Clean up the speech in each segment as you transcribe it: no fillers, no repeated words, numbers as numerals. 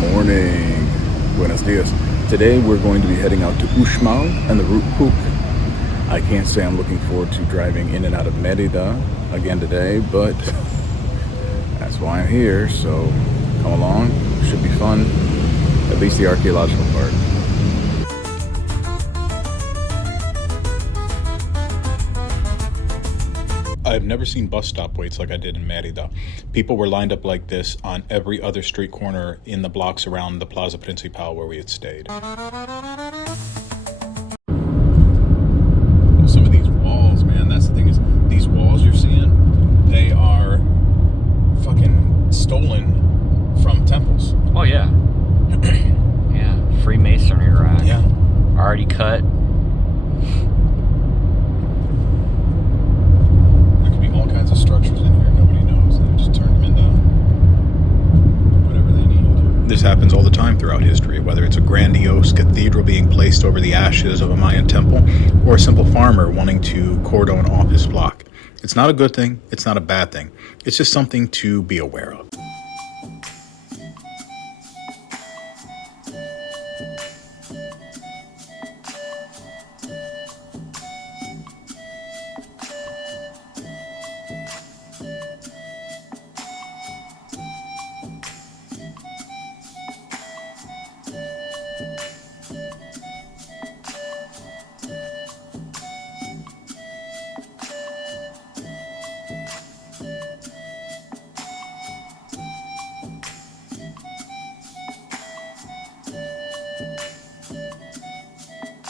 Morning. Buenos dias. Today we're going to be heading out to Uxmal and the route Cook. I can't say I'm looking forward to driving in and out of Merida again today, but that's why I'm here, so come along. Should be fun, at least the archaeological part. I've never seen bus stop waits like I did in Merida. People were lined up like this on every other street corner in the blocks around the Plaza Principal where we had stayed. Some of these walls, man, that's the thing is, these walls you're seeing, they are fucking stolen from temples. Oh, yeah. Yeah, Freemasonry rack. Yeah. Already cut. All kinds of structures in here nobody knows. They just turn them into whatever they need. This happens all the time throughout history, whether it's a grandiose cathedral being placed over the ashes of a Mayan temple or a simple farmer wanting to cordon off his flock. It's not a good thing. It's not a bad thing. It's just something to be aware of.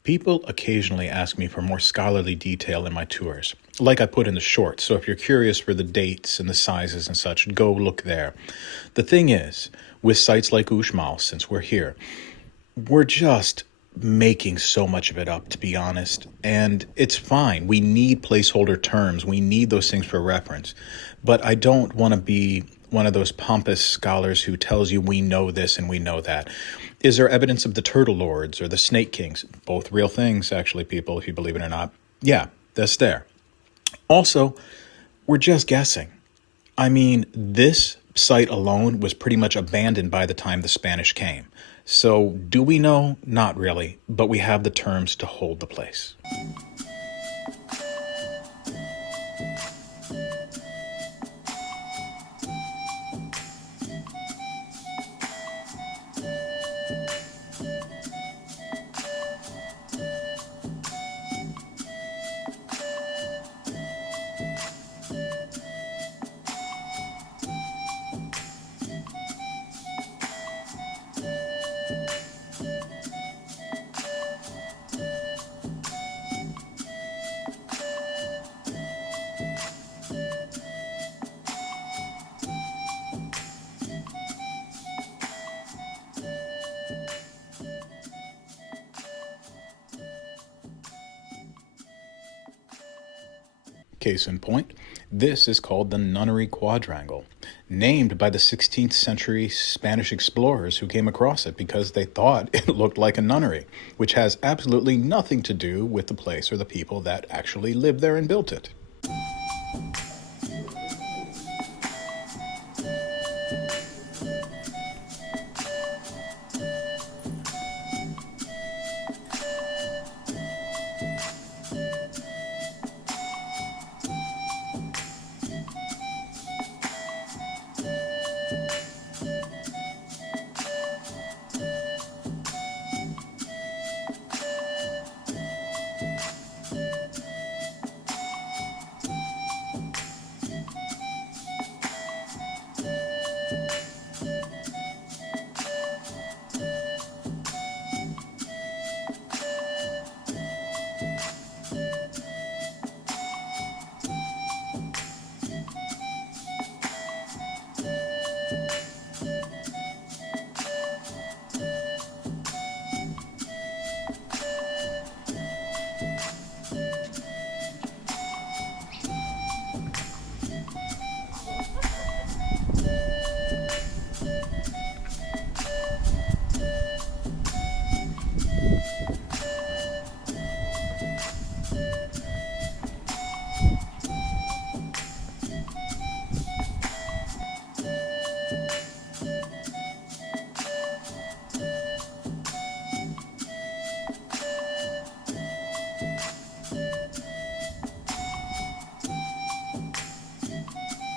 People occasionally ask me for more scholarly detail in my tours, like I put in the shorts, so if you're curious for the dates and the sizes and such, go look there. The thing is, with sites like Uxmal, since we're here, we're just making so much of it up, to be honest, and it's fine. We need placeholder terms. We need those things for reference, but I don't want to be one of those pompous scholars who tells you we know this and we know that. Is there evidence of the Turtle Lords or the Snake Kings? Both real things, actually, people, if you believe it or not. Yeah, that's there. Also, we're just guessing. I mean, this site alone was pretty much abandoned by the time the Spanish came. So, do we know? Not really, but we have the terms to hold the place. Case in point, this is called the Nunnery Quadrangle, named by the 16th century Spanish explorers who came across it because they thought it looked like a nunnery, which has absolutely nothing to do with the place or the people that actually lived there and built it.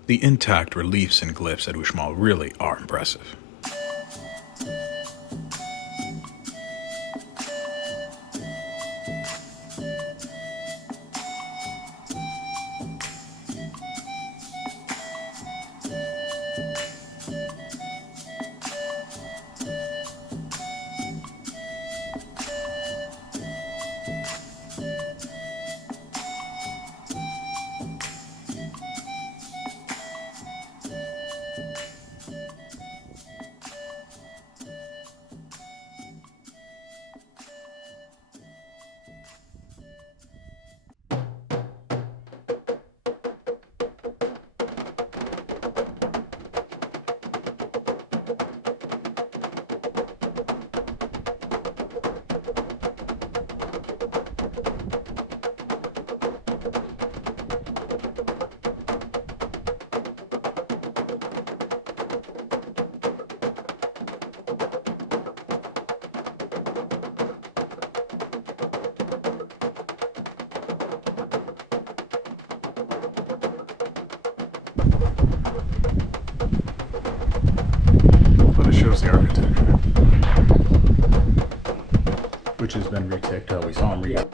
The intact reliefs and glyphs at Uxmal really are impressive. But it shows the architecture, which has been reticked. We saw him retick.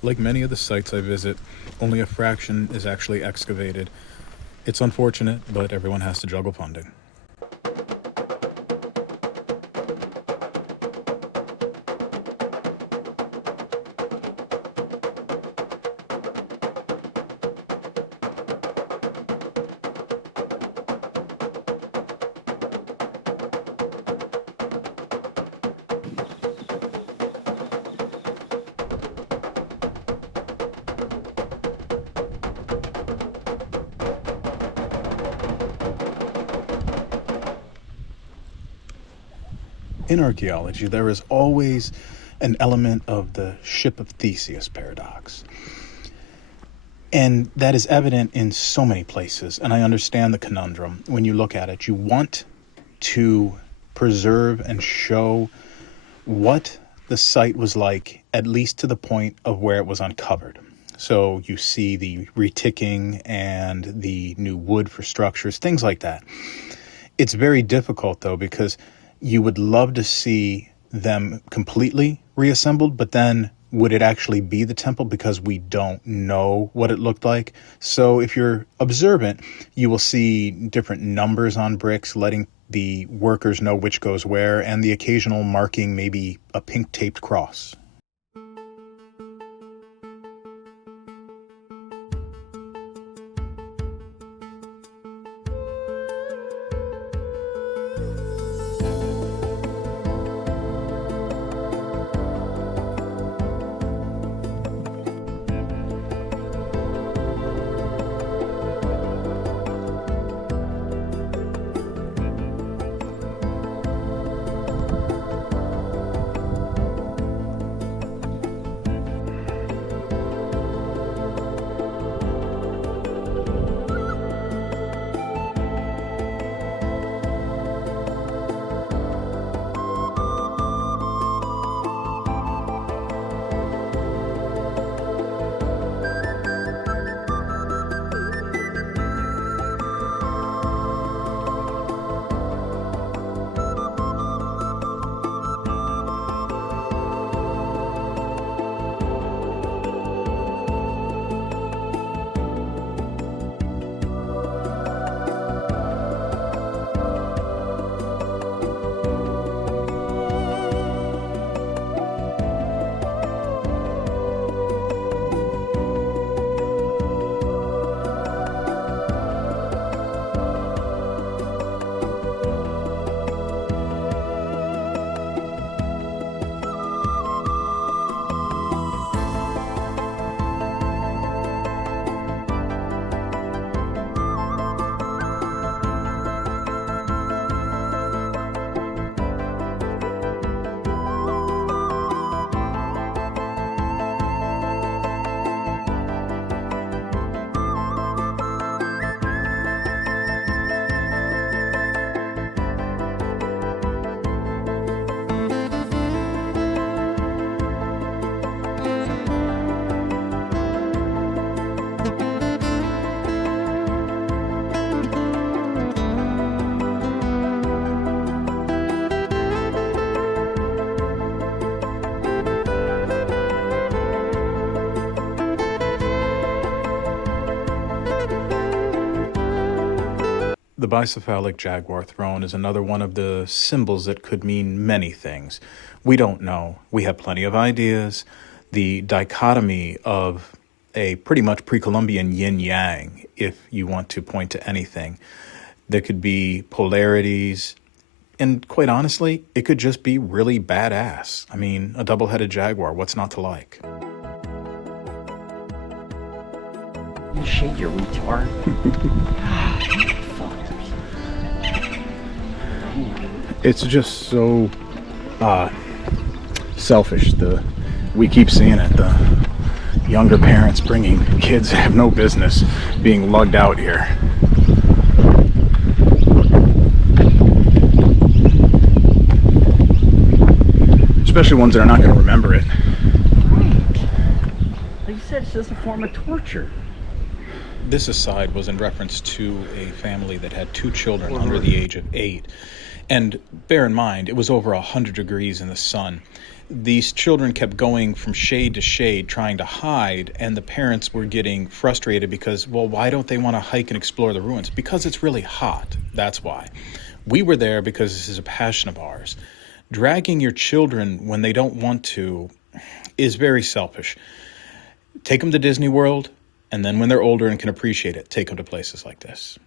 Like many of the sites I visit, only a fraction is actually excavated. It's unfortunate, but everyone has to juggle funding. In archaeology, there is always an element of the ship of Theseus paradox. And that is evident in so many places, and I understand the conundrum. When you look at it, you want to preserve and show what the site was like, at least to the point of where it was uncovered. So you see the reticking and the new wood for structures, things like that. It's very difficult, though, because you would love to see them completely reassembled, but then would it actually be the temple, because we don't know what it looked like? So if you're observant, you will see different numbers on bricks, letting the workers know which goes where, and the occasional marking, maybe a pink taped cross. The bicephalic jaguar throne is another one of the symbols that could mean many things. We don't know. We have plenty of ideas. The dichotomy of a pretty much pre-Columbian yin-yang, if you want to point to anything. There could be polarities, and quite honestly, it could just be really badass. I mean, a double-headed jaguar, what's not to like? You shake your retard. It's just so selfish. We keep seeing it. The younger parents bringing kids that have no business being lugged out here. Especially ones that are not going to remember it. Right. Like you said, it's just a form of torture. This aside was in reference to a family that had 2 children under the age of 8. And bear in mind, it was over 100 degrees in the sun. These children kept going from shade to shade trying to hide, and the parents were getting frustrated because, well, why don't they want to hike and explore the ruins? Because it's really hot. That's why. We were there because this is a passion of ours. Dragging your children when they don't want to is very selfish. Take them to Disney World, and then when they're older and can appreciate it, take them to places like this.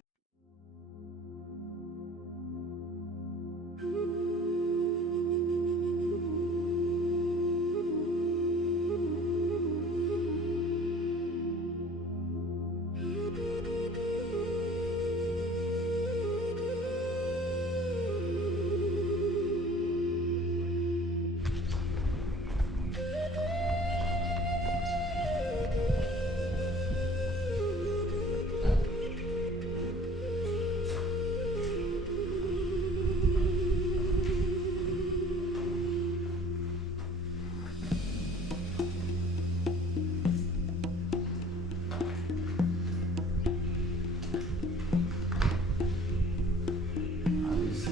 Is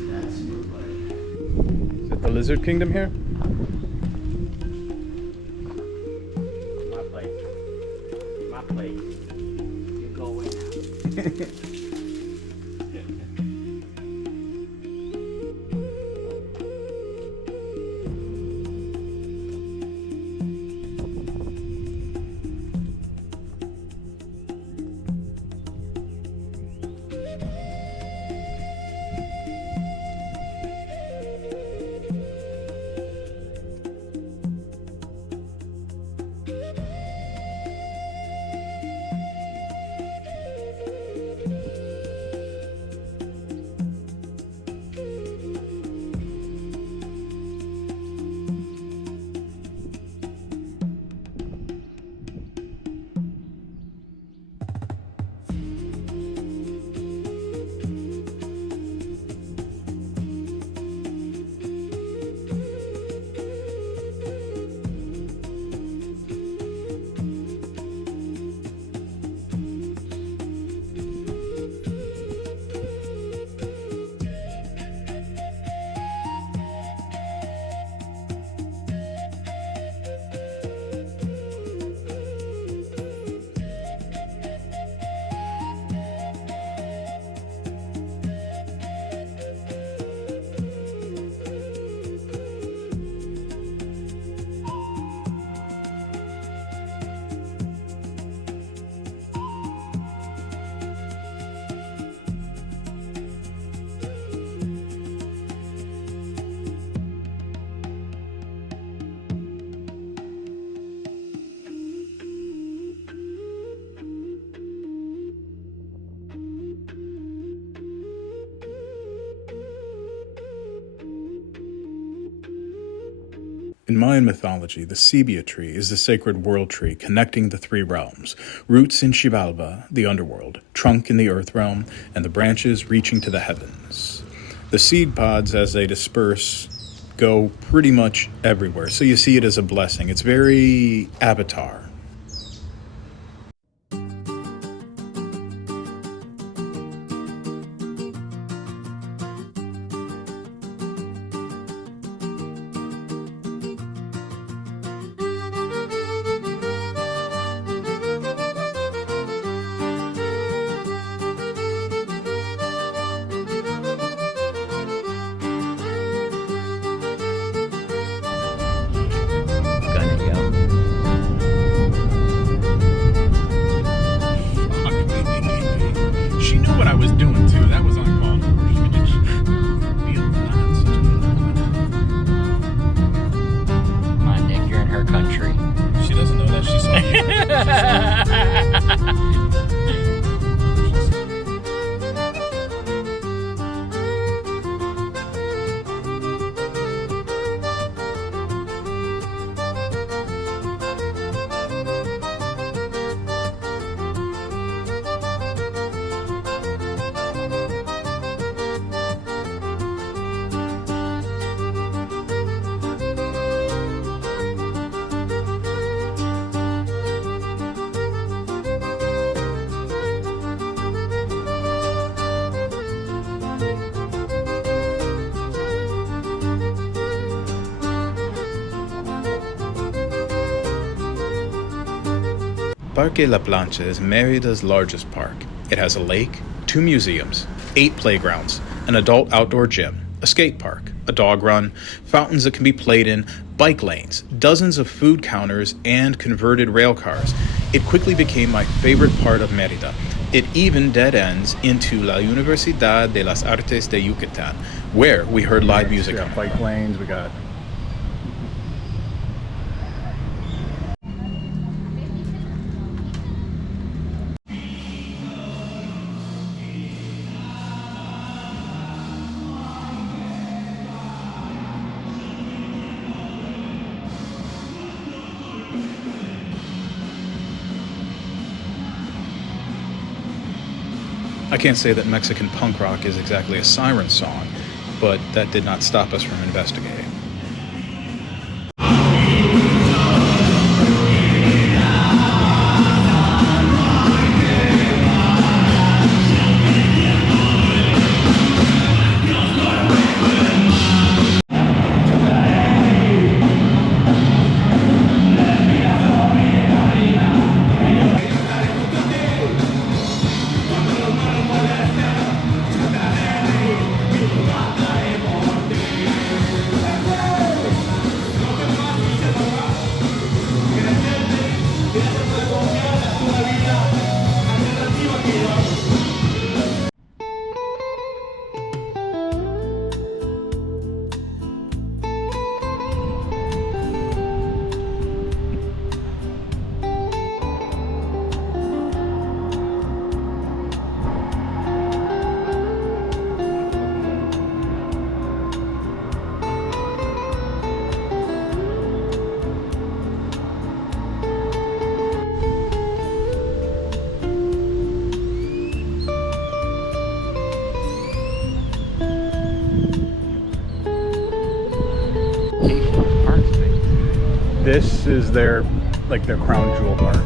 it the Lizard Kingdom here? My place. My place. You go away now. In Mayan mythology, the Sebia tree is the sacred world tree connecting the 3 realms, roots in Xibalba, the underworld, trunk in the earth realm, and the branches reaching to the heavens. The seed pods, as they disperse, go pretty much everywhere, so you see it as a blessing. It's very Avatar. I was doing too. That was uncalled for. She could just feel not such a little Come on, Nick, you're in her country. cunt. She doesn't know that she saw you. Parque La Plancha is Merida's largest park. It has a lake, 2 museums, 8 playgrounds, an adult outdoor gym, a skate park, a dog run, fountains that can be played in, bike lanes, dozens of food counters, and converted rail cars. It quickly became my favorite part of Merida. It even dead ends into La Universidad de las Artes de Yucatán, where we heard live music. We got bike lanes, we got... I can't say that Mexican punk rock is exactly a siren song, but that did not stop us from investigating. This is their crown jewel park.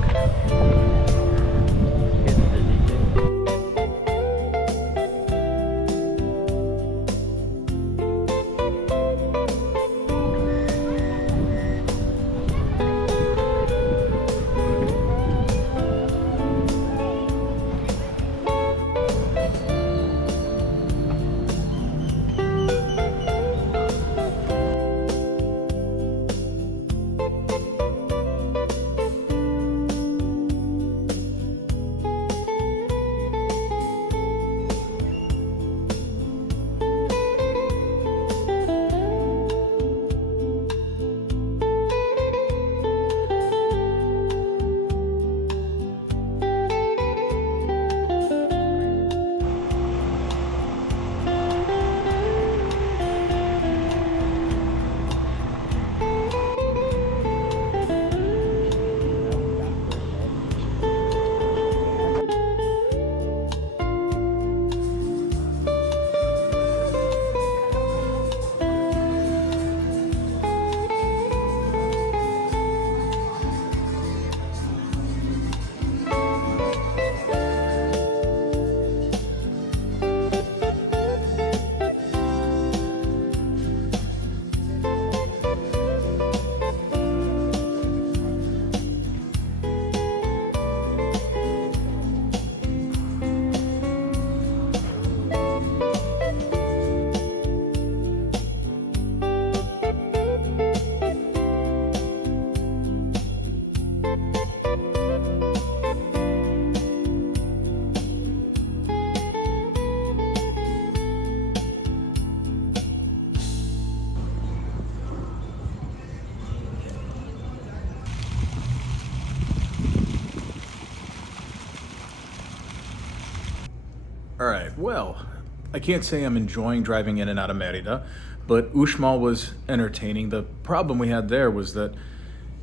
All right, well, I can't say I'm enjoying driving in and out of Merida, but Uxmal was entertaining. The problem we had there was that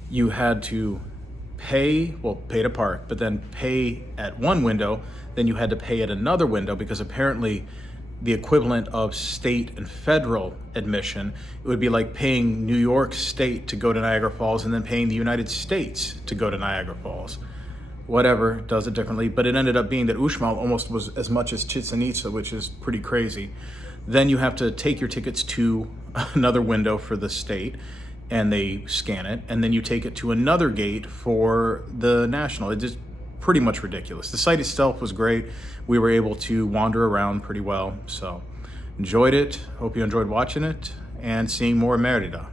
you had to pay to park, but then pay at one window, then you had to pay at another window, because apparently the equivalent of state and federal admission, it would be like paying New York State to go to Niagara Falls and then paying the United States to go to Niagara Falls. Whatever, does it differently, but it ended up being that Uxmal almost was as much as Chichen Itza, which is pretty crazy. Then you have to take your tickets to another window for the state, and they scan it, and then you take it to another gate for the national. It's just pretty much ridiculous. The site itself was great. We were able to wander around pretty well, so enjoyed it. Hope you enjoyed watching it and seeing more of Merida.